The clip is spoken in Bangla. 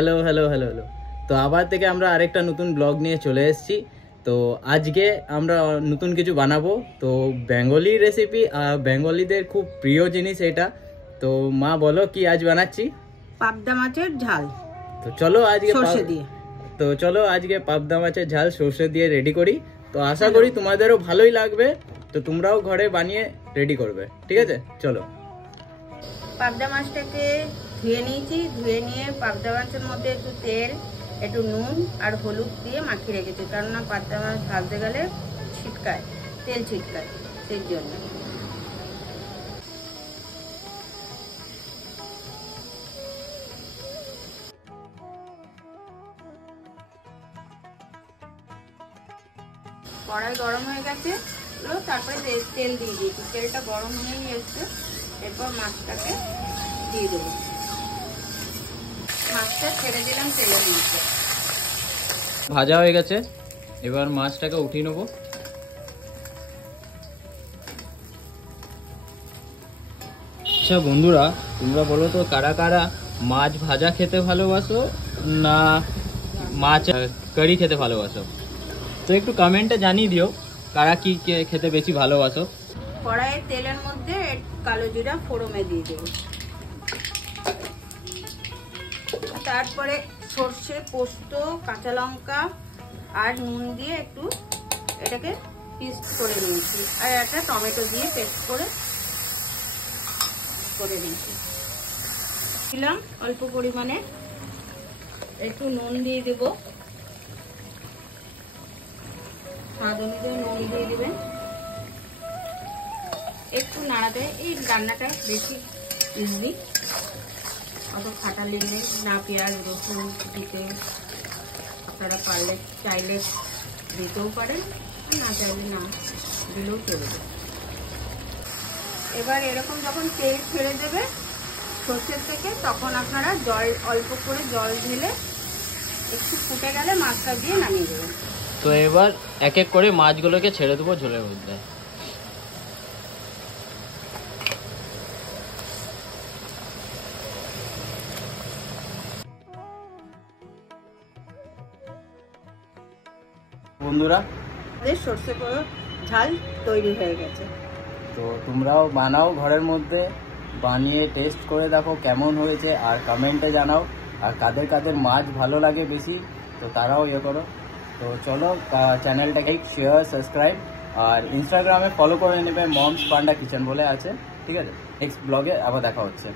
Hello hello hello hello. তো আবার থেকে আমরা আরেকটা নতুন ব্লগ নিয়ে চলে এসেছি। তো আজকে আমরা নতুন কিছু বানাবো। তো বেঙ্গলি রেসিপি, বেঙ্গলিদের খুব প্রিয় জিনিস এটা। তো মা বলো কি আজ বানাচ্ছি? পাবদা মাছের ঝাল। তো চলো আজকে সরষে দিয়ে। আজকে পাবদা মাছের ঝাল সরষে দিয়ে রেডি করি। তো আশা করি তোমাদেরও ভালোই লাগবে। তো তোমরাও ঘরে বানিয়ে রেডি করবে, ঠিক আছে? চলো। পাবদা মাছটাকে ধুয়ে নিয়েছি। ধুয়ে নিয়ে পাবদা মাছের মধ্যে একটু তেল, একটু নুন আর হলুদ দিয়ে মাখিয়ে রেখেছি, কেননা পাবদা মাছ ভাজতে গেলে ছিটকায়, তেল ছিটকায়, সেই জন্য। কড়াই গরম হয়ে গেছে, তারপরে তেল দিয়ে দিয়েছি। তেলটা গরম হয়েই এসছে, এরপর মাছটাকে দিয়ে দেবো। মাছটা ছেড়ে দিলাম তেলের মধ্যে। ভাজা হয়ে গেছে, এবার মাছটাকে উঠিয়ে নেবো। আচ্ছা বন্ধুরা, তোমরা বলো তো কারা কারা মাছ ভাজা খেতে ভালোবাসো না মাছ কারি খেতে ভালোবাসো? তো একটু কমেন্টে জানিয়ে দিও কারা কি খেতে বেশি ভালোবাসো। কড়াইয়ের তেলের মধ্যে কালো জিরা ফোড়নে দিয়ে দেবো, তারপরে সর্ষে, পোস্ত, কাঁচা লঙ্কা আর নুন দিয়ে একটু এটাকে পিস্ট করে নিয়েছি, আর একটা টমেটো দিয়ে পেস্ট করে নিয়েছি। দিলাম অল্প পরিমাণে একটু নুন দিয়ে দেব, স্বাদ অনুযায়ী নুন দিয়ে দেবেন। একটু নাড়াতে, এই রান্নাটা বেশি ইজি, অত খাটালি নেই, না পেঁয়াজ রসুন দিতে। আপনারা পারলে চাইলে দিতেও পারেন, না চাইলে না দিলেও চলবে। এবার এরকম যখন তেল ছেড়ে দেবে সর্ষের থেকে, তখন আপনারা অল্প করে জল ঢেলে একটু ফুটে গেলে মাছটা দিয়ে নামিয়ে দেবেন। তো এবার এক এক করে মাছগুলোকে ছেড়ে দেবো ঝোলের মধ্যে। বন্ধুরা, সর্ষে পোস্ত ঝাল তৈরি হয়ে গেছে। তো তোমরাও বানাও ঘরের মধ্যে, বানিয়ে টেস্ট করে দেখো কেমন হয়েছে, আর কমেন্টে জানাও। আর কাদের কাদের মাছ ভালো লাগে বেশি, তো তারাও ইয়ে করো। তো চলো, চ্যানেলটাকে শেয়ার, সাবস্ক্রাইব আর ইনস্টাগ্রামে ফলো করে নেবে, মমস পান্ডা কিচেন বলে আছে, ঠিক আছে? নেক্সট ব্লগে আবার দেখা হচ্ছে।